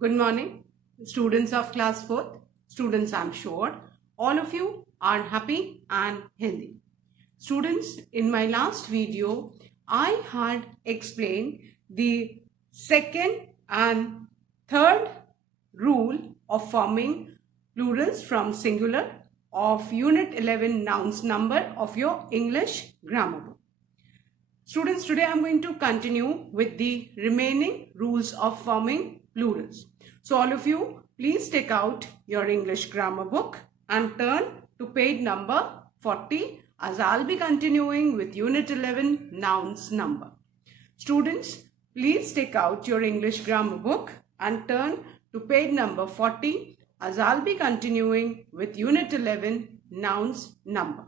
Good morning, students of class 4th. Students, I'm sure all of you are happy and healthy. Students, in my last video, I had explained the second and third rule of forming plurals from singular of Unit 11 nouns number of your English grammar book. Students, today I'm going to continue with the remaining rules of forming plurals. So all of you, please take out your English grammar book and turn to page number 40 as I'll be continuing with Unit 11 nouns number. Students, please take out your English grammar book and turn to page number 40 as I'll be continuing with Unit 11 nouns number.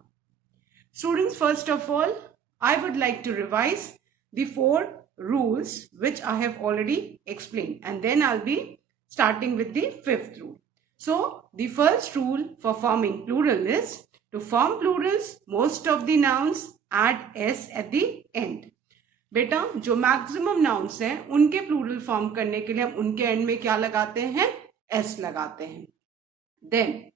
Students, first of all, I would like to revise the 4 rules which I have already explained, and then I'll be starting with the 5th rule. So, the first rule for forming plural is to form plurals, most of the nouns add s at the end. बेटा जो maximum nouns हैं उनके plural form करने के लिए हम उनके and में क्या लगाते हैं? s लगाते हैं. Then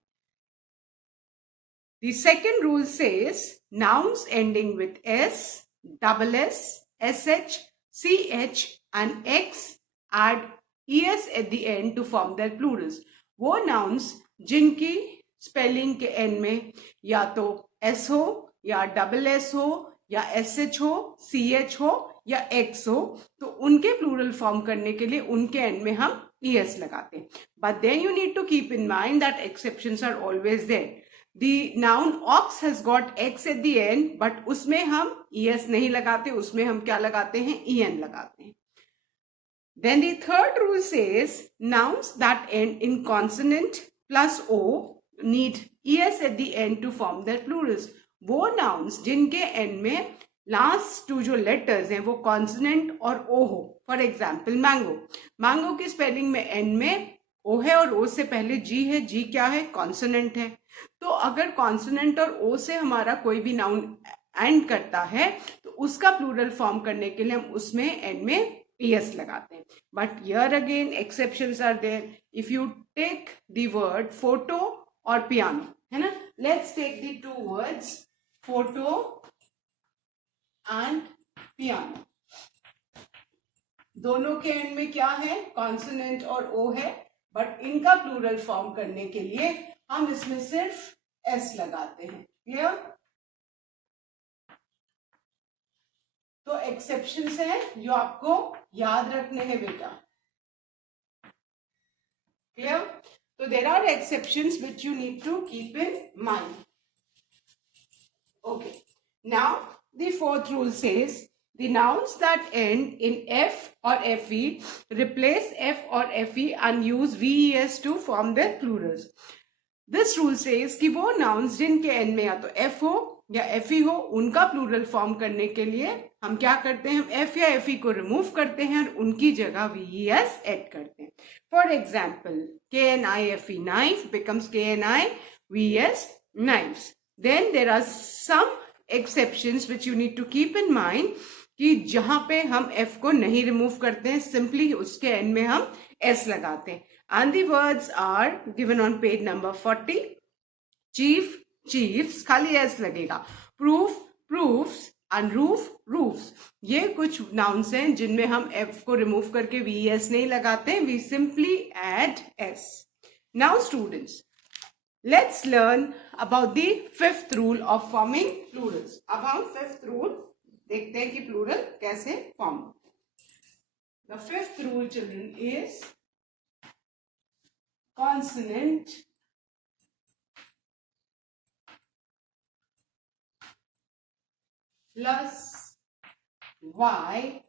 the second rule says nouns ending with s, double s, sh, ch and x add es at the end to form their plurals. वो nouns जिनकी स्पेलिंग के एंड में या तो s हो या डबल s हो या sh हो, ch हो या x हो, तो उनके प्लूरल फॉर्म करने के लिए उनके एंड में हम es लगाते हैं. But then you need to keep in mind that exceptions are always there. The noun ox has got x at the end, but उसमें हम es नहीं लगाते, उसमें हम क्या लगाते हैं? en लगाते हैं. Then the third rule says nouns that end in consonant plus o need es at the end to form their plurals. वो nouns जिनके end में लास्ट टू जो लेटर्स हैं वो कॉन्सोनेंट और ओ हो. For example mango. मैंगो की spelling में एंड में ओ है और ओ से पहले जी है. जी क्या है? कॉन्सोनेंट है. तो अगर कॉन्सोनेंट और ओ से हमारा कोई भी नाउन एंड करता है तो उसका प्लूरल फॉर्म करने के लिए हम उसमें एंड में es लगाते हैं. But here again exceptions are there. If you take the word photo और पियानो, है ना, let's take the 2 words photo and piano. दोनों के एंड में क्या है? कॉन्सोनेंट और ओ है, बट इनका प्लूरल फॉर्म करने के लिए हम इसमें सिर्फ एस लगाते हैं. क्लियर? तो एक्सेप्शंस है जो आपको याद रखने हैं बेटा. क्लियर? तो there are exceptions which you need to keep in mind. Okay, now the 4th rule says the nouns that end in f or fe replace f or fe and use ves to form their plurals. This rule says कि वो nouns जिनके end में या तो f हो या fe हो उनका प्लूरल फॉर्म करने के लिए हम क्या करते हैं? हम f या fe को रिमूव करते हैं और उनकी जगह ves ऐड करते हैं. For example knife knife becomes knivs knives. Then there are some exceptions which you need to keep in mind कि जहां पे हम f को नहीं रिमूव करते हैं, सिंपली उसके एंड में हम s लगाते हैं. And the words are given on page number 40. Chief chiefs खाली s लगेगा. Proof proofs and roof roofs. ये कुछ नाउन्स हैं जिनमें हम f को रिमूव करके ves नहीं लगाते, we simply add s. Now students, let's learn about the 5th rule of forming plurals. अब हम 5th rule देखते हैं कि प्लूरल कैसे form. The 5th rule, children, is consonant plus y,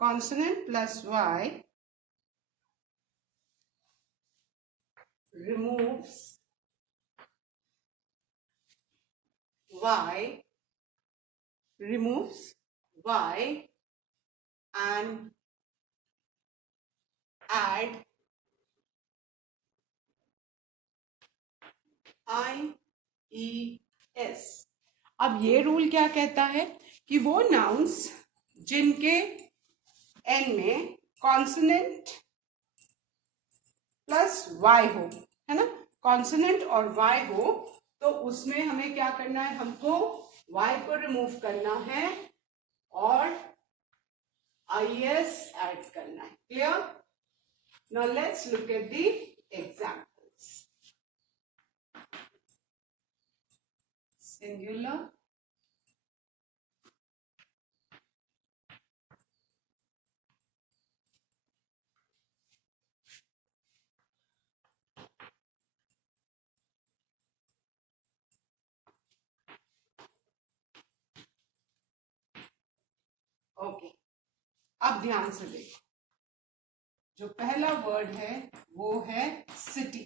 consonant plus y removes y and add ies. अब ये rule क्या कहता है कि वो नाउन्स जिनके एंड में कॉन्सोनेंट प्लस वाई हो, है ना, कॉन्सोनेंट और वाई हो, तो उसमें हमें क्या करना है, हमको वाई को रिमूव करना है और IS ऐड करना है. Clear? Now let's look at the examples. Singular, okay. अब ध्यान से देखो, जो पहला वर्ड है वो है सिटी.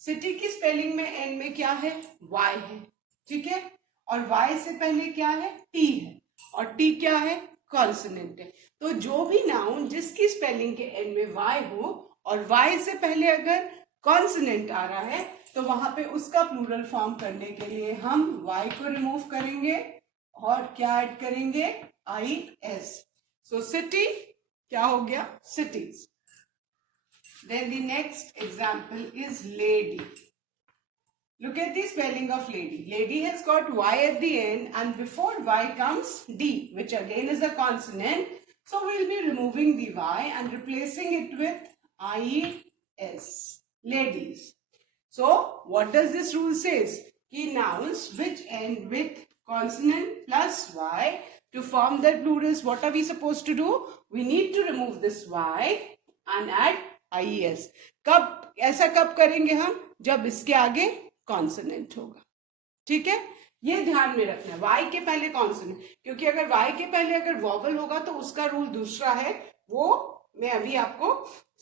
सिटी की स्पेलिंग में एन में क्या है, वाई है, ठीक है, और वाई से पहले क्या है, टी है, और टी क्या है, कॉन्सोनेंट है. तो जो भी नाउन जिसकी स्पेलिंग के एन में वाई हो और वाई से पहले अगर कॉन्सोनेंट आ रहा है, तो वहां पे उसका प्लूरल फॉर्म करने के लिए हम वाई को रिमूव करेंगे और क्या ऐड करेंगे, IS. सो सिटी क्या हो गया, cities. Then the next example is lady. Look at the spelling of lady. Lady has got Y at the end and before Y comes D, which again is a consonant. So we'll be removing the Y and replacing it with IES. Ladies. So what does this rule says? Ki nouns which end with consonant plus Y to form their plurals, what are we supposed to do? We need to remove this Y and add IES. कब ऐसा कब करेंगे हम, जब इसके आगे consonant होगा. ठीक है, ये ध्यान में रखना है, वाई के पहले कॉन्सोनेंट, क्योंकि अगर वाई के पहले अगर वॉवल होगा तो उसका रूल दूसरा है, वो मैं अभी आपको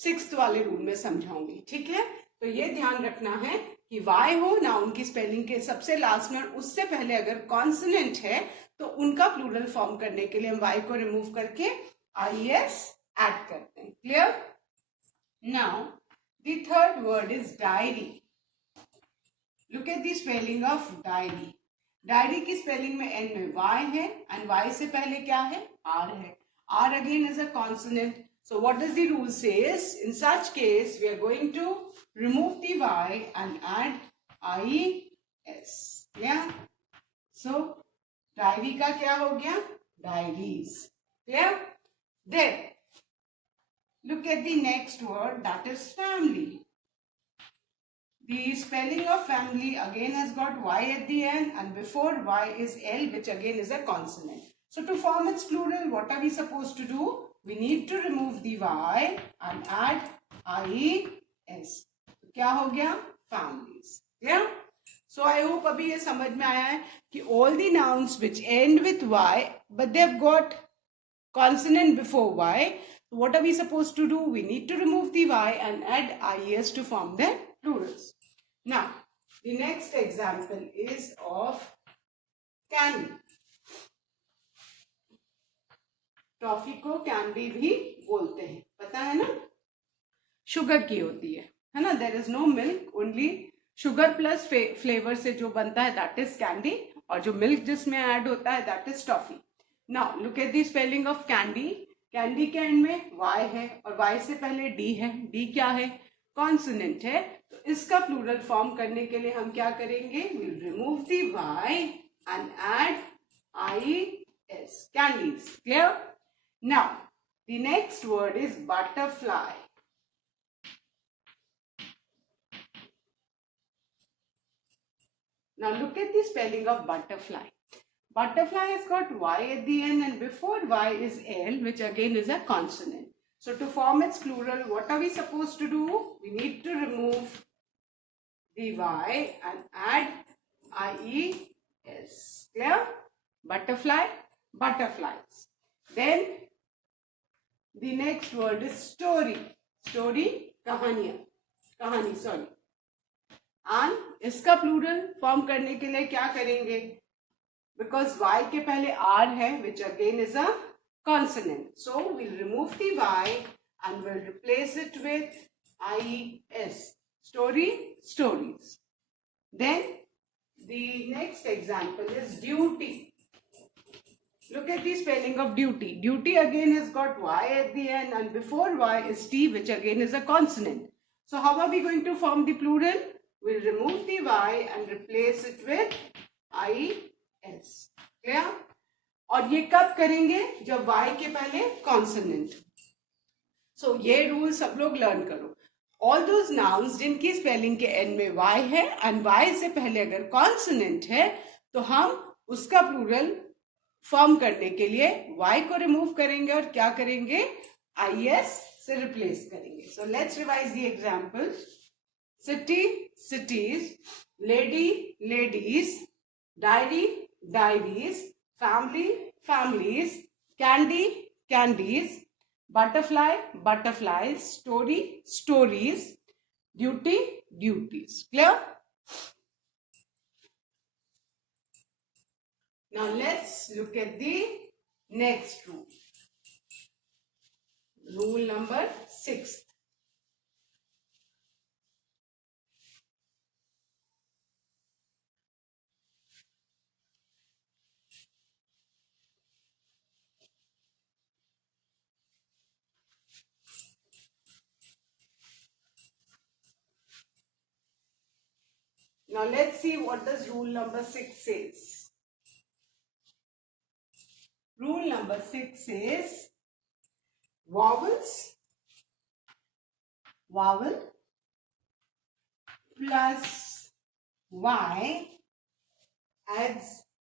6th वाले रूल में समझाऊंगी. ठीक है, तो ये ध्यान रखना है कि वाई हो नाउन की स्पेलिंग के सबसे लास्ट में, उससे पहले अगर कॉन्सोनेंट है तो उनका प्लूरल फॉर्म करने के लिए हम वाई को रिमूव करके IES ऐड करते हैं. Clear? Now, the third word is diary. Look at the spelling of diary. Diary की spelling में N में Y है and Y से पहले क्या है, R है. R again is a consonant. So what does the rule says? In such case, we are going to remove the Y and add IES. Yeah. So diary का क्या हो गया, diaries. Clear? Then look at the next word, that is family. The spelling of family again has got Y at the end and before Y is L, which again is a consonant. So to form its plural, what are we supposed to do? We need to remove the Y and add IES. तो क्या हो गया, families. Yeah? So I hope अभी ये समझ में आया है कि all the nouns which end with Y but they've got consonant before Y, what are we supposed to do? We need to remove the Y and add IES to form their plurals. Now, the next example is of candy. Toffee को candy भी बोलते हैं, पता है ना, sugar की होती है ना, there is no milk, only sugar plus flavour से जो बनता है दैट इज कैंडी, और जो मिल्क जिसमें ऐड होता है that is toffee. Now look at the spelling of candy. Candy के एंड में Y है और Y से पहले D है. D क्या है, कॉन्सोनेंट है. तो इसका प्लूरल फॉर्म करने के लिए हम क्या करेंगे, will remove the Y and add IES, candies. Clear? Now the next word is butterfly. Now look at the spelling of butterfly. Butterfly has got Y at the end and before Y is L, which again is a consonant. So to form its plural, what are we supposed to do? We need to remove the Y and add IES. Clear? Butterfly, butterflies. Then the next word is story. Story, कहानियां, कहानी, sorry. and इसका plural form करने के लिए क्या करेंगे, because Y के पहले R है which again is a consonant, so we'll remove the Y and we'll replace it with IES. Story, stories. Then the next example is duty. Look at the spelling of duty. Duty again has got y at the end, and before y is t, which again is a consonant. So how are we going to form the plural? We'll remove the y and replace it with is. Clear? और ये कब करेंगे? जब y के पहले consonant. So ये rule सब लोग लर्न करो. All those nouns जिनकी स्पेलिंग के एंड में y है and y से पहले अगर consonant है तो हम उसका प्लूरल फॉर्म करने के लिए y को रिमूव करेंगे और क्या करेंगे? is से रिप्लेस करेंगे. So let's revise the examples. City, cities, lady, ladies, diary, diaries, family, families, candy, candies, butterfly, butterflies, story, stories, duty, duties. Clear? Now let's look at the next rule. Rule number 6. Now let's see what does rule number 6 says. Rule number 6 says vowels, vowel plus y adds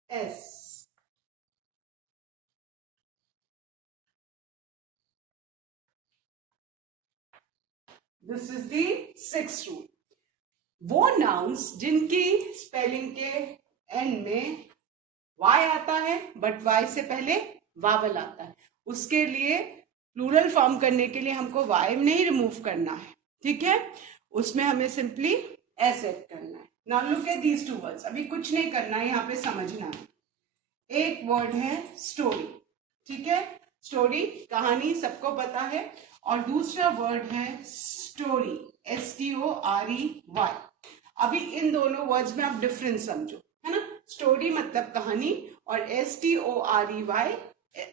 s. This is the 6th rule. वो nouns जिनकी spelling के end में y आता है but y से पहले vowel आता है, उसके लिए प्लूरल फॉर्म करने के लिए हमको y नहीं रिमूव करना है. ठीक है? उसमें हमें सिंपली s ऐड करना है. Now look at these two words. अभी कुछ नहीं करना है, यहाँ पे समझना है. एक वर्ड है स्टोरी. ठीक है? स्टोरी कहानी सबको पता है. और दूसरा वर्ड है स्टोरी, STOREY. अभी इन दोनों वर्ड्स में आप डिफरेंस समझो, है ना. स्टोरी मतलब कहानी और STOREY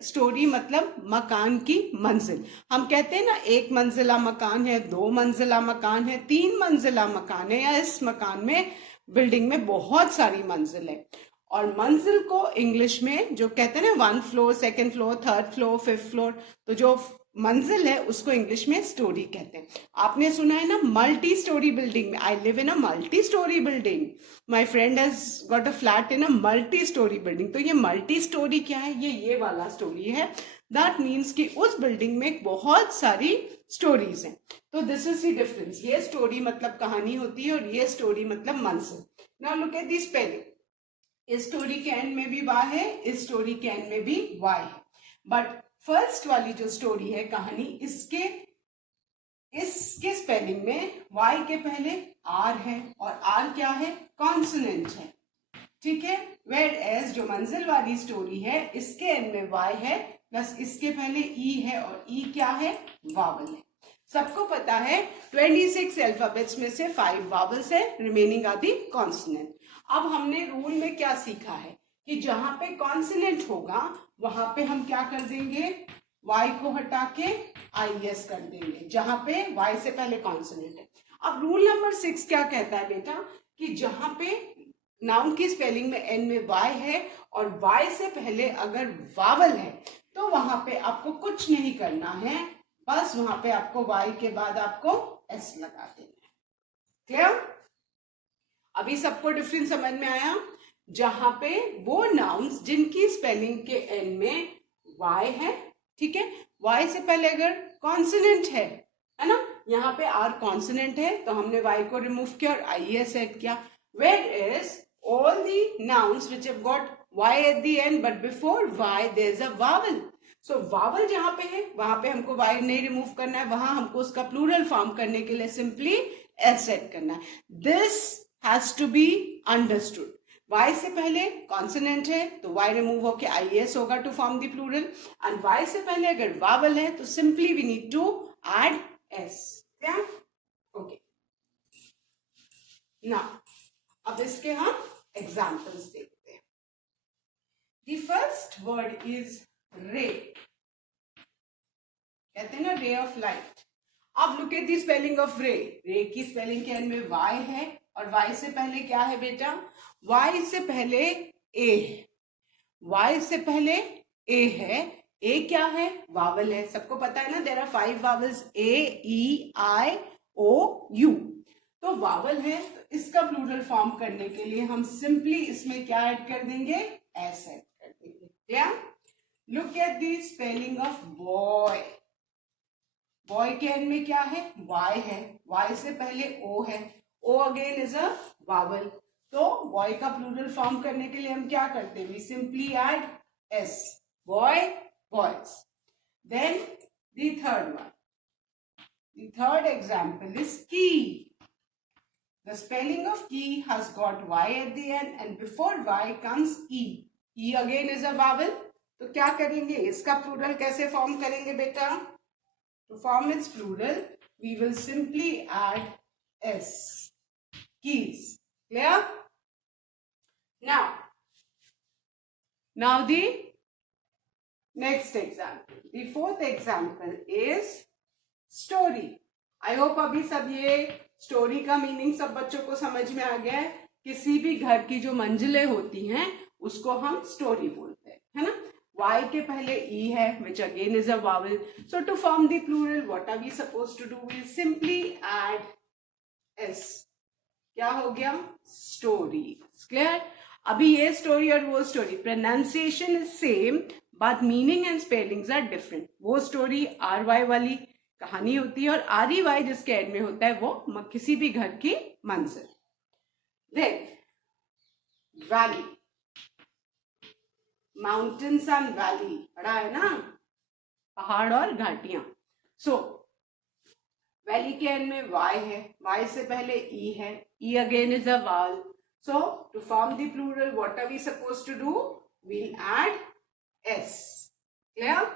स्टोरी मतलब मकान की मंजिल. हम कहते हैं ना एक मंजिला मकान है, 2 मंजिला मकान है, 3 मंजिला मकान है, या इस मकान में बिल्डिंग में बहुत सारी मंजिल है. और मंजिल को इंग्लिश में जो कहते हैं ना 1 floor, 2nd floor, 3rd floor, 5th floor, तो जो मंजिल है उसको इंग्लिश में स्टोरी कहते हैं. आपने सुना है ना मल्टी स्टोरी बिल्डिंग में, I live in a multi storey building, my friend has got a flat in a multi storey building. तो ये मल्टी स्टोरी क्या है? ये वाला स्टोरी है. दैट मीन्स कि उस बिल्डिंग में बहुत सारी स्टोरीज हैं. तो दिस इज द डिफरेंस. ये स्टोरी मतलब कहानी होती है और ये स्टोरी मतलब मंजिल. Now look at the spelling. इस स्टोरी के एंड में भी y है, इस स्टोरी के एंड में भी y है. बट फर्स्ट वाली जो स्टोरी है कहानी, इसके स्पेलिंग में y के पहले r है और r क्या है? कॉन्सोनेंट है. ठीक है? वेयर एज जो मंजिल वाली स्टोरी है इसके एंड में y है प्लस इसके पहले e है और e क्या है? वावल है. सबको पता है 26 अल्फाबेट्स में से 5 वावल्स है, रिमेनिंग आर दी कॉन्सोनेंट. अब हमने रूल में क्या सीखा है कि जहां पे कॉन्सोनेंट होगा वहां पे हम क्या कर देंगे? y को हटा के is कर देंगे, जहां पे y से पहले कॉन्सोनेंट है. अब रूल नंबर 6 क्या कहता है बेटा? कि जहां पे नाउन की स्पेलिंग में n में y है और y से पहले अगर वावल है तो वहां पे आपको कुछ नहीं करना है, बस वहां पे आपको y के बाद आपको s लगा देना है. क्लियर? अभी सबको डिफरेंस समझ में आया? जहां पे वो नाउन्स जिनकी स्पेलिंग के एंड में y है, ठीक है, y से पहले अगर कॉन्सोनेंट है ना, यहाँ पे r कॉन्सोनेंट है तो हमने y को रिमूव किया और is ऐड किया. Where is all the nouns which have got y at the end but before y there is a vowel. So vowel जहां पे है वहां पे हमको y नहीं रिमूव करना है, वहां हमको उसका प्लूरल फॉर्म करने के लिए सिंपली s ऐड करना है. This has to be understood. y से पहले कॉन्सोनेंट है तो y रिमूव होके is होगा to form the plural, and y से पहले अगर वावल है तो simply we need to add s. Okay. Now अब इसके हम एग्जाम्पल्स देखते हैं. The first word is ray. कहते हैं ना रे ऑफ लाइट. अब look at the spelling of रे. रे की स्पेलिंग के एंड में वाई है और वाई से पहले क्या है बेटा? वाई से पहले ए है. वाई से पहले ए है. ए क्या है? वावल है. सबको पता है ना, there are 5 vowels, A E I O U. तो वावल है, तो इसका प्लूरल फॉर्म करने के लिए हम सिंपली इसमें क्या ऐड कर देंगे? एस ऐड कर देंगे. क्या? Look at the spelling of boy. Boy के एंड में क्या है? वाई है. वाई से पहले ओ है. O again is a vowel. तो बॉय का प्लूरल फॉर्म करने के लिए हम क्या करते हैं? We simply add S. Boy, boys. Then the third one. The third example is key. The spelling of key has got y at the end and before y comes e. E again is a vowel. तो क्या करेंगे? इसका plural कैसे form करेंगे बेटा? To form its plural, we will simply add s. Keys. Clear? Now the next example. The fourth example is story. I hope अभी सब ये स्टोरी का मीनिंग सब बच्चों को समझ में आ गया है. किसी भी घर की जो मंजिलें होती हैं उसको हम स्टोरी बोलते हैं, है ना. Y के पहले E है, which again is a vowel. So to form the plural, what are we supposed to do? We'll simply add S. क्या हो गया? Story. Clear? अभी ये स्टोरी और वो story, pronunciation is same, but meaning and spellings are different. वो story RY वाली कहानी होती है और REY जिसके एंड में होता है वो किसी भी घर की मंजिल. Then valley. Mountains and valley पढ़ा है ना, पहाड़ और घाटियां. सो वैली के एंड में वाई है. वाई से पहले ई है. E again is a vowel. So to form the plural what are we suppose to do? We'll add S. Clear?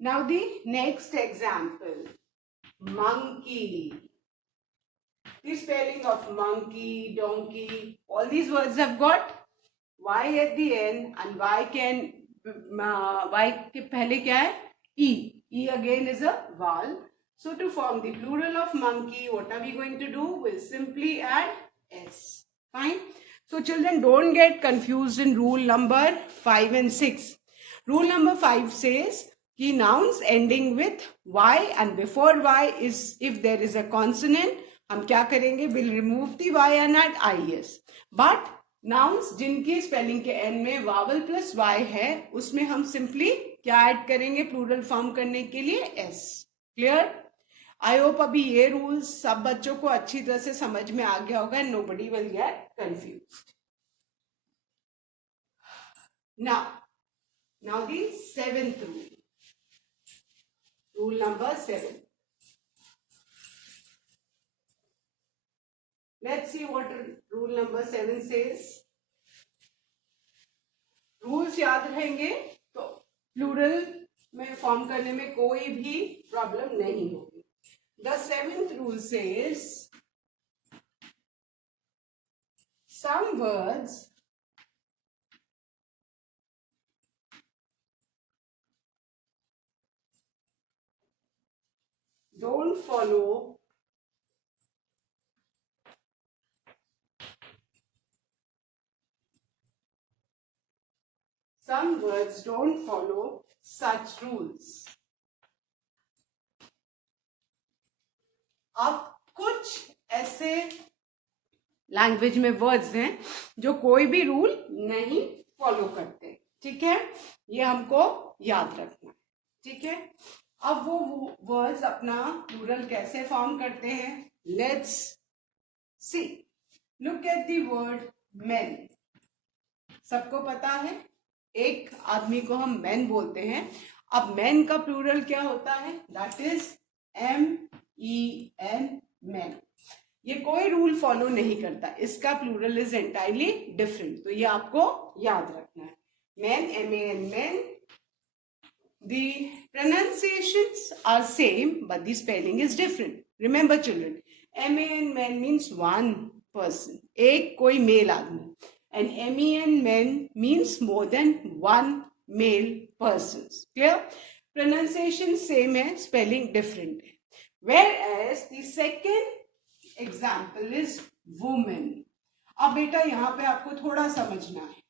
Now the next example, monkey. The spelling of monkey, donkey, all these words have got y at the end and y के पहले क्या है? e. E again is a vowel. So to form the plural of monkey, what are we going to do? We'll simply add s. Fine. So children, don't get confused in rule number 5 and 6. Rule number 5 says कि nouns ending with y and before y is if there is a consonant, हम क्या करेंगे? We'll remove the y and add is. But nouns जिनकी spelling के end में vowel plus Y है उसमें हम सिंपली क्या ऐड करेंगे प्लूरल फॉर्म करने के लिए? एस. क्लियर? आई होप अभी ये रूल्स सब बच्चों को अच्छी तरह से समझ में आ गया होगा. Nobody will get confused. Now the seventh rule. Rule number 7. Let's see what rule number 7 says. Rules याद रहेंगे तो प्लूरल में फॉर्म करने में कोई भी प्रॉब्लम नहीं होगी. The 7th rule says some words don't follow such rules. अब कुछ ऐसे लैंग्वेज में वर्ड्स हैं जो कोई भी रूल नहीं फॉलो करते. ठीक है, ये हमको याद रखना. ठीक है, अब वो वर्ड्स अपना प्लूरल कैसे फॉर्म करते हैं? Let's see. Look at the word man. सबको पता है एक आदमी को हम मैन बोलते हैं. अब मैन का प्लूरल क्या होता है? That is MEN, man. ये कोई रूल फॉलो नहीं करता. इसका प्लूरल इज एंटायरली डिफरेंट. तो ये आपको याद रखना है. Man, MAN, man. The pronunciations are same, but the spelling is different. Remember children, MAN, man means one person, एक कोई मेल आदमी. and men men means more than one male persons. Clear? Pronunciation same है, spelling different है. Whereas the second example is woman. अब बेटा यहाँ पे आपको थोड़ा समझना है.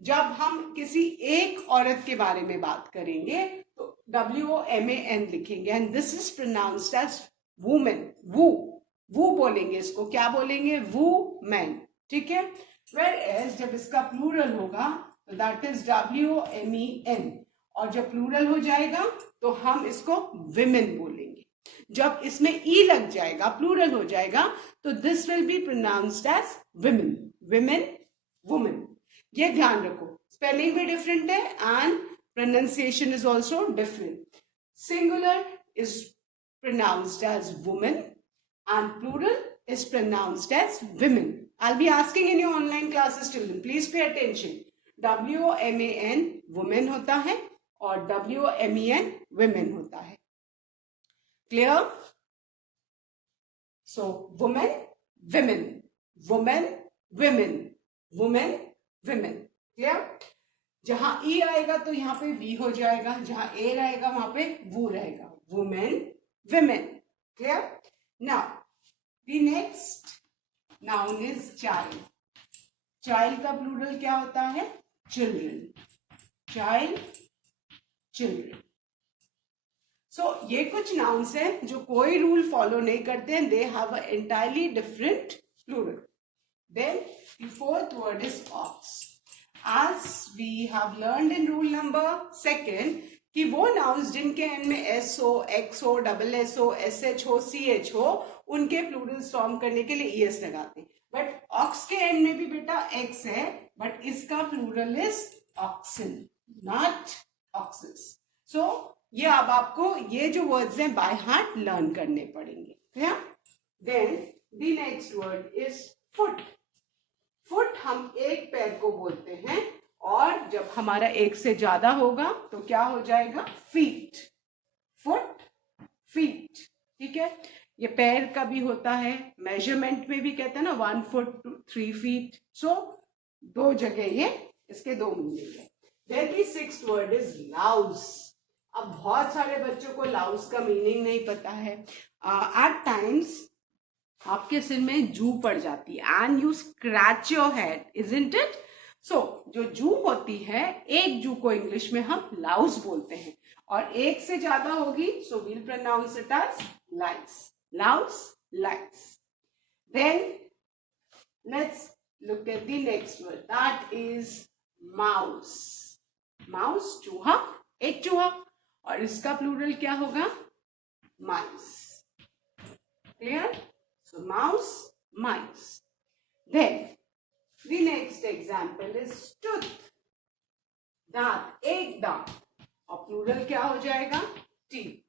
जब हम किसी एक औरत के बारे में बात करेंगे तो WOMAN लिखेंगे and this is pronounced as woman. वो बोलेंगे इसको, क्या बोलेंगे? woman. ठीक है? Whereas जब इसका प्लूरल होगा तो that is WOMEN, और जब प्लूरल हो जाएगा तो हम इसको women बोलेंगे. जब इसमें ई लग जाएगा, प्लूरल हो जाएगा, तो this will be pronounced as women. women, woman. ये ध्यान रखो, स्पेलिंग भी डिफरेंट है and pronunciation is also different. Singular is pronounced as woman and plural is pronounced as women. I'll be asking in your online classes, children. Please pay attention. WOMAN women होता है और WOMEN women होता है. Clear? So woman, women, woman, women, woman, women. Clear? जहां ई आएगा तो यहाँ पे वी हो जाएगा, जहां ए रहेगा वहां पे वो रहेगा. Women, women. Clear? Now the next noun is child. Child का प्लूरल क्या होता है? Children. Child, children. So ये कुछ nouns हैं जो कोई रूल फॉलो नहीं करते हैं. They have an entirely different plural. Then the fourth word is ox. As we have learned in rule number 2 कि वो nouns जिनके एंड में एस हो, एक्स हो, डबल एस हो, एस एच हो, सी एच हो, उनके प्लूरल्स फॉर्म करने के लिए ईएस लगाते हैं. बट ऑक्स के एंड में भी बेटा एक्स है, बट इसका plural is oxen, not oxes. So ये अब आपको ये जो वर्ड्स हैं बाय हार्ट लर्न करने पड़ेंगे. Then the next word is foot. Foot हम एक पैर को बोलते हैं, और जब हमारा एक से ज्यादा होगा तो क्या हो जाएगा? फीट. Foot, feet. ठीक है? ये पैर का भी होता है, मेजरमेंट में भी कहते हैं ना 1 foot to 3 feet. सो दो जगह ये इसके दो मीनिंग है. Then the sixth word is louse. अब बहुत सारे बच्चों को लाउस का मीनिंग नहीं पता है. एट टाइम्स आपके सिर में जू पड़ जाती है and you scratch your head, isn't it? So जो जू होती है, एक जू को इंग्लिश में हम लाउस बोलते हैं, और एक से ज्यादा होगी so we'll pronounce it as lice. Louse, lice. Then let's look at the next word, that is mouse. Mouse चूहा, एक चूहा, और इसका प्लूरल क्या होगा? Mice. Clear? So mouse, mice. Then the next example is tooth. दांत, एक दांत, और प्लूरल क्या हो जाएगा? teeth.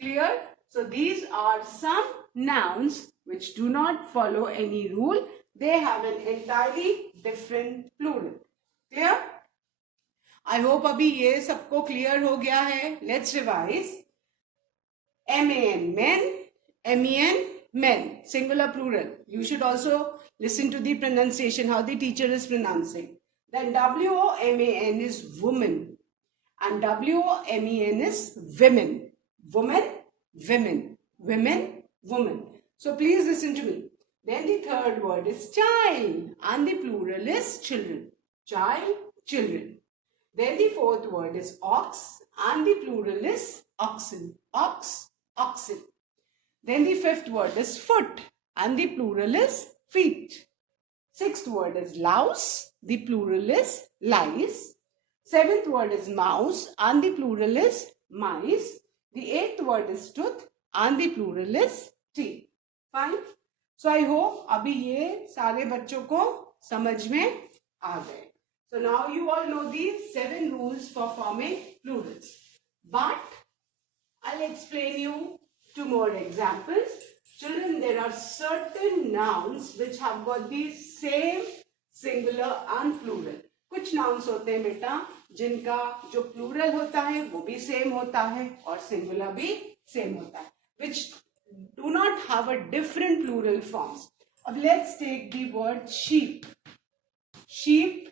Clear? So these are some nouns which do not follow any rule. They have an entirely different plural. Clear? I hope अभी ये सबको clear हो गया है. Let's revise. MAN men, MEN men, singular plural. You should also listen to the pronunciation, how the teacher is pronouncing. Then WOMAN is woman, and WOMEN is women. Woman, women, women, woman. So please listen to me. Then the third word is child, and the plural is children. Child, children. Then the fourth word is ox, and the plural is oxen. Ox, oxen. Then the fifth word is foot, and the plural is feet. Sixth word is louse, the plural is lice. Seventh word is mouse, and the plural is mice. The eighth word is tooth, and the plural is teeth. Fine. So I hope अभी ये सारे बच्चों को समझ में आ गए. So now you all know these 7 rules for forming plurals. But I'll explain you 2 more examples. Children, there are certain nouns which have got the same singular and plural. कुछ nouns होते हैं बेटा जिनका जो plural होता है वो भी same होता है और singular भी same होता है, which do not have a different plural forms. अब let's take the word sheep. Sheep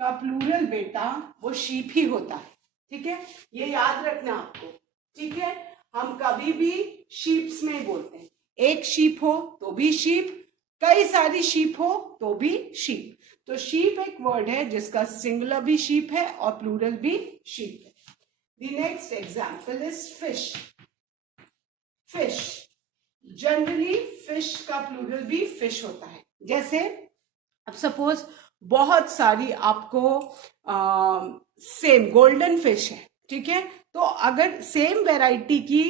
का प्लूरल बेटा वो शीप ही होता है, ठीक है, ये याद रखना आपको, ठीक है। हम कभी भी शीप्स में बोलते हैं, एक शीप हो तो भी शीप, कई सारी शीप हो तो भी शीप। तो शीप एक वर्ड है जिसका सिंगुलर भी शीप है और प्लूरल भी शीप है। The next example is fish. Fish, generally fish का प्लूरल भी फिश होता है। जैसे अब सपोज बहुत सारी आपको सेम गोल्डन फिश है, ठीक है, तो अगर सेम वैरायटी की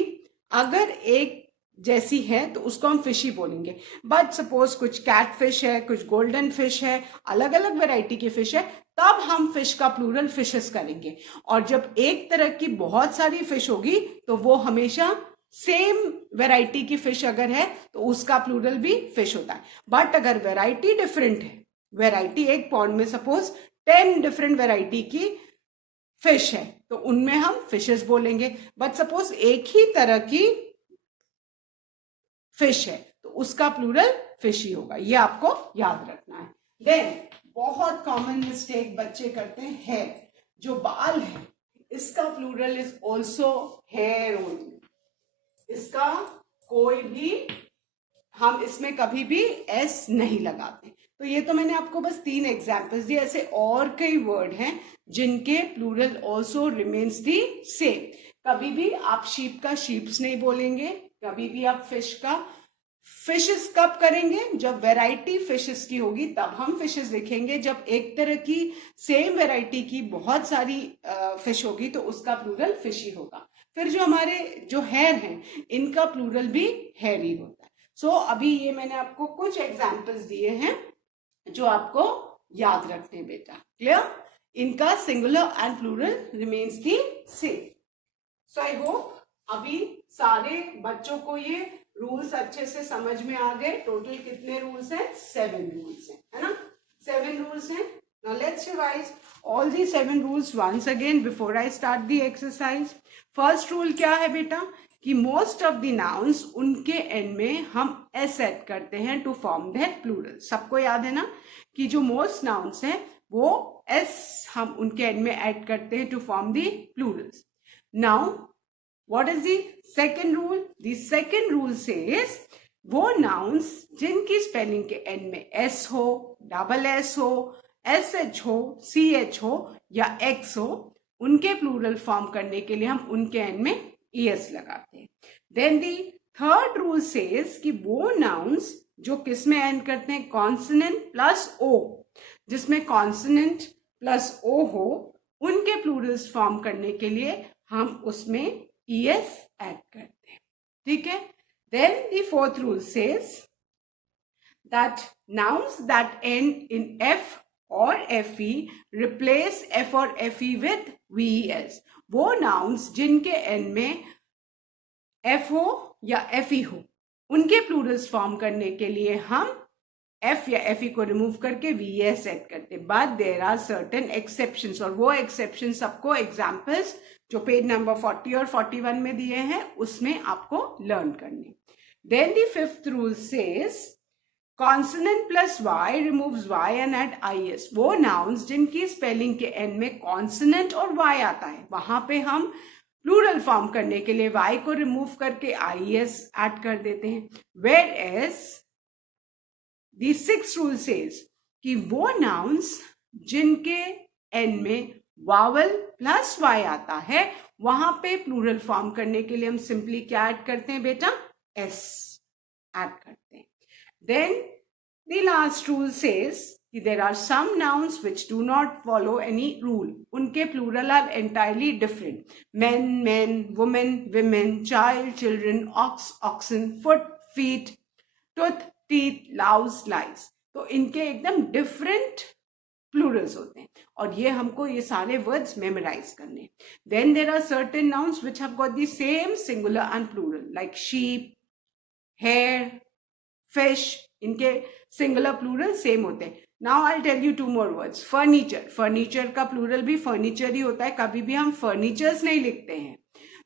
अगर एक जैसी है तो उसको हम फिश ही बोलेंगे। बट सपोज कुछ कैट फिश है, कुछ गोल्डन फिश है, अलग अलग वैरायटी की फिश है, तब हम फिश का प्लूरल फिशेस करेंगे। और जब एक तरह की बहुत सारी फिश होगी तो वो हमेशा सेम वैरायटी की फिश अगर है तो उसका प्लूरल भी फिश होता है। बट अगर वैरायटी डिफरेंट है, वैरायटी एक पॉन्ड में सपोज 10 डिफरेंट वैरायटी की फिश है तो उनमें हम फिशेस बोलेंगे। बट सपोज एक ही तरह की फिश है तो उसका प्लूरल फिश ही होगा, ये आपको याद रखना है। देन बहुत कॉमन मिस्टेक बच्चे करते हैं, हेयर, जो बाल है इसका plural is also hair only. इसका कोई भी हम इसमें कभी भी एस नहीं लगाते। तो ये तो मैंने आपको बस 3 एग्जाम्पल्स दिए, ऐसे और कई वर्ड हैं जिनके plural also remains the same. कभी भी आप शीप का शीप्स नहीं बोलेंगे, कभी भी आप फिश का फिशेस कब करेंगे, जब वैरायटी फिशेस की होगी तब हम फिशेस लिखेंगे। जब एक तरह की सेम वैरायटी की बहुत सारी फिश होगी तो उसका प्लूरल फिश ही होगा। फिर जो हमारे जो हेयर हैं इनका प्लूरल भी हेयर ही होता है। सो अभी ये मैंने आपको कुछ एग्जाम्पल्स दिए हैं जो आपको याद रखने बेटा, क्लियर। इनका singular and plural remains the same. So I hope अभी सारे बच्चों को ये रूल्स अच्छे से समझ में आ गए। टोटल कितने रूल्स हैं? 7 रूल्स हैं, है ना, 7 रूल्स हैं। Now let's revise all these 7 rules once again before I start the exercise. First rule क्या है बेटा कि most of the nouns उनके end में हम s ऐड करते हैं to form their plural। सबको याद है ना कि जो most nouns हैं वो s हम उनके end में ऐड करते हैं to form the plurals। Now what is the second rule? The second rule says वो nouns जिनकी spelling के end में s हो, double s हो, SH हो, CH हो या X हो, उनके प्लूरल फॉर्म करने के लिए हम उनके एंड में ES लगाते हैं। Then the third rule says कि वो नाउन्स जो किस में एंड करते हैं, कॉन्सोनेंट प्लस O, जिसमें कॉन्सोनेंट प्लस O हो, उनके प्लूरल्स फॉर्म करने के लिए हम उसमें ES ऐड करते हैं, ठीक है। Then the fourth rule says that nouns that end in F और FE replace F और FE with VES। वो nouns जिनके end में F हो या FE हो, उनके प्लूरल्स फॉर्म करने के लिए हम F या FE को रिमूव करके VES ऐड करते हैं। But there are certain exceptions, और वो एक्सेप्शन सबको एग्जाम्पल्स जो पेज नंबर 40 और 41 में दिए हैं उसमें आपको लर्न करने। Then the fifth rule says consonant plus y removes y and add is। वो नाउन्स जिनकी स्पेलिंग के एंड में कॉन्सोनेंट और y आता है वहां पे हम प्लूरल फॉर्म करने के लिए y को रिमूव करके is ऐड कर देते हैं। Where as the sixth rule says कि वो नाउन्स जिनके एंड में वावल प्लस y आता है वहां पे प्लूरल फॉर्म करने के लिए हम सिंपली क्या ऐड करते हैं बेटा, s ऐड करते हैं। Then the last rule says कि there are some nouns which do not follow any rule. उनके plural are entirely different. Men, men, women, women, child, children, ox, oxen, foot, feet, tooth, teeth, louse, lies. तो इनके एकदम different plurals होते हैं और ये हमको ये सारे words memorize करने। Then there are certain nouns which have got the same singular and plural like sheep, hair, fish, इनके सिंगुलर प्लूरल सेम होते हैं। Now I tell you 2 more words. Furniture, furniture का प्लूरल भी furniture ही होता है, कभी भी हम फर्नीचर्स नहीं लिखते हैं।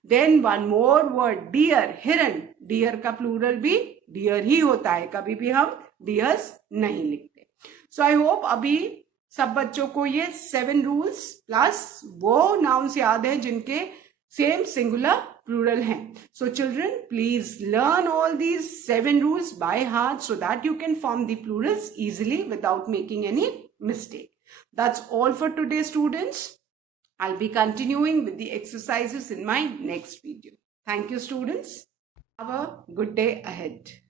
देन 1 more वर्ड, डियर, हिरन, डियर का प्लूरल भी डियर ही होता है, कभी भी हम डियर्स नहीं लिखते। सो आई होप अभी सब बच्चों को ये 7 रूल्स प्लस वो नाउन्स याद है जिनके सेम सिंगुलर प्लूरल हैं. So children, please learn all these 7 rules by heart so that you can form the plurals easily without making any mistake. That's all for today, students. I'll be continuing with the exercises in my next video. Thank you, students. Have a good day ahead.